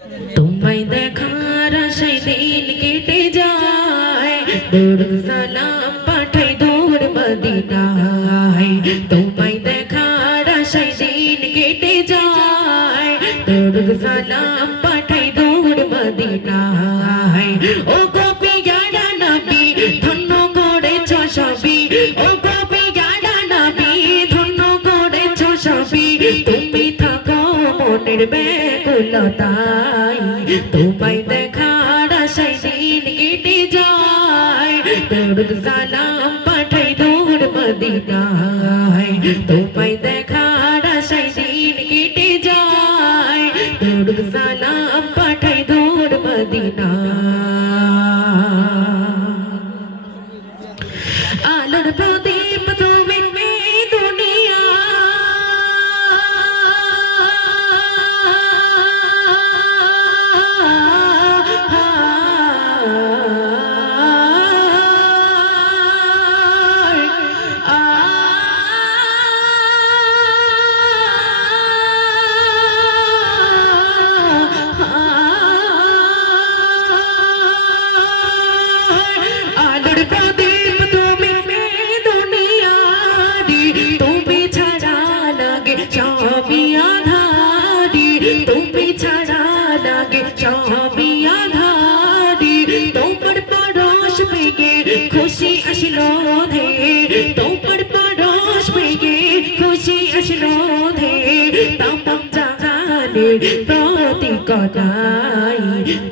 তোমায় দেখার আশায় দিন কেটে যায়, দরুদ সালাম পাঠাই দূর মদিনায়। তোমায় দেখার আশায় দিন কেটে যায়, দরুদ সালাম পাঠাই দূর মদিনায়। ও গো পিয়ারা নবী ধন্য করেছ সবই, ও গো পিয়ারা নবী ধন্য করেছ সবই। তুমি থাকো মনের ব্যাকুলতায়, তোমায় দেখার আশায় দিন কেটে যায়, দরুদ সালাম পাঠাই দূর মদিনায়। তোমায় দেখার আশায় দিন কেটে যায়, দরুদ সালাম পাঠাই দূর মদিনায়। আলোর প্রদীপ তুমি দুনিয়া, আলোর প্রদীপ তুমি দুনিয়ারি, তুমি ছাড়া লাগে সবই আঁধারি, তুমি ছাড়া লাগে সবই আঁধারি। তোমার পরশ পেয়ে খুশি আসলো ধে, তোমার পরশ পেয়ে খুশি আসলো ধে। তামাম জাহানের প্রতিকতাই,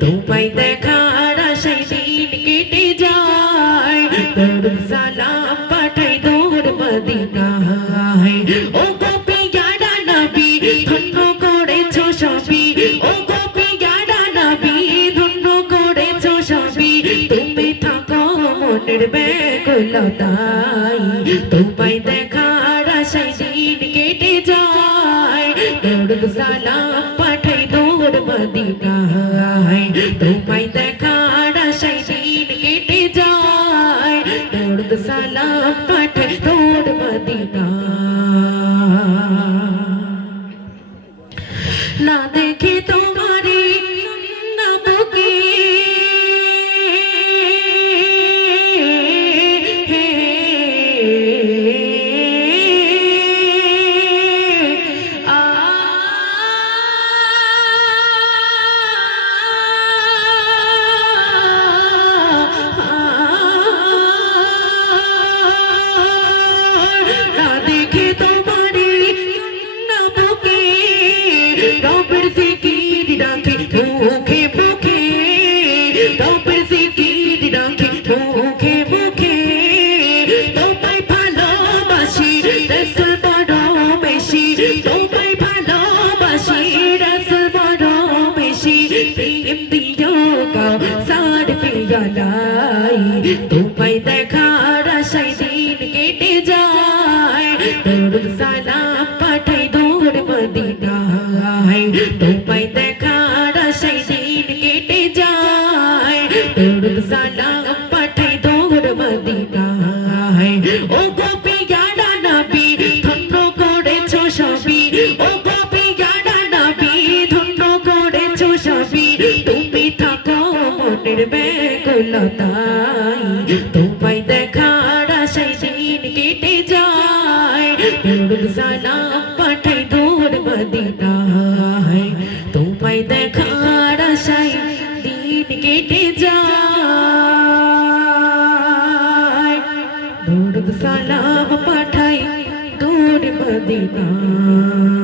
তোমায় দেখার আশায় দিন কেটে যায়, দরুদ সালাম পাঠাই দূর মদিনায়। ও গো পিয়ারা নবী ধন্য করেছ সবই, ও গো পিয়ারা নবী ধন্য করেছ সবই। তুমি থাকো মনের ব্যাকুলতায়, তোমায় দেখার আশায় দিন কেটে যায়, দরুদ সালাম পাঠাই দূর মদিনায়। তোমায় দেখার আশায় দিন কেটে যায়, দরুদ সালাম পাঠাই দূর মদিনায়। না দেখে তোমারি না বুকে না দেখে তোমারি না বুকে, রবের জিকির রাখি মুখে মুখে, রবের জিকির রাখি মুখে মুখে। তোমায় ভালোবাসি রাসূল বড় বেশি, তোমায় ভালোবাসি রাসূল বড় বেশি। প্রেম দিও কাউসার পিয়ালাই, তোমায় দেখার আশায় দিন কেটে যায়, দরুদ সালাম পাঠাই দূর মদিনায়। তোমায় দেখার আশায় দিন কেটে যায়, দরুদ সালাম পাঠাই দূর মদিনায়। ও গো পিয়ারা নবী ধন্য করেছ সবই, ও গো পিয়ারা নবী ধন্য করেছ সবই। তুমি থাকো মনের ব্যাকুলতায়, তোমায় দেখার আশায় দিন কেটে যায়, দরুদ সালাম পাঠাই দূর মদিনায়। তোমায় দেখার আশায় দিন কেটে যায়, দরুদ সালাম পাঠাই দূর মদিনায়।